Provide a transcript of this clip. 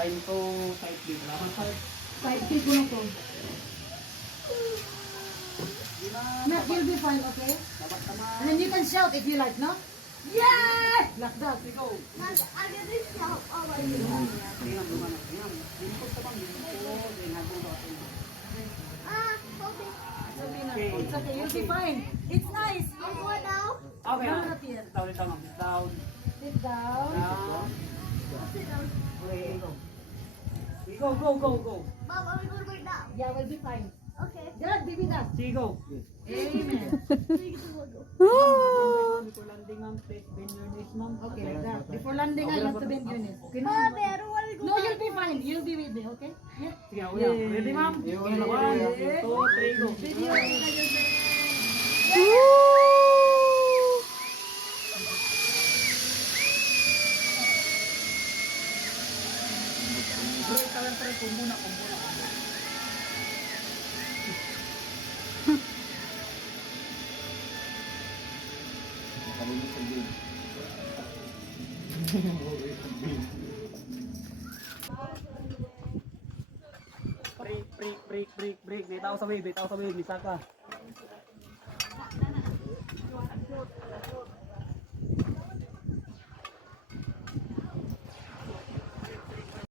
Alain to side beat. Side kick ko na to. Matt, you'll be fine, okay? And then you can shout if you like, no? Yeah! Like that. Sige, go. Mas, ano din siya? Oh my God. Tingnan, lumana. Tingnan. Lingkod ka bang lingkod? Ah, okay. It's okay na. It's okay, you'll be fine. It's nice. I'll go now. Okay. No, not yet. Down, down, down. Sit down. Down. Sit down. Okay, go. Go, go, go, go. Mom, are we going right now? Yeah, we'll be fine. Okay. Dad, baby na. Sige, go. Amen. Sige, go. Before landing, ma'am, please bend your knees, ma'am. Okay, like that. Before landing, I want to bend your knees. Okay, no? Mommy, I don't want to go. No, you'll be fine. You'll be with me, okay? Yeah. Sige, una. Ready, ma'am? Okay, 1, 2, 3, go. Video. Break ka lang, pre. Kung muna. Break. May tao sa wave, Misaka.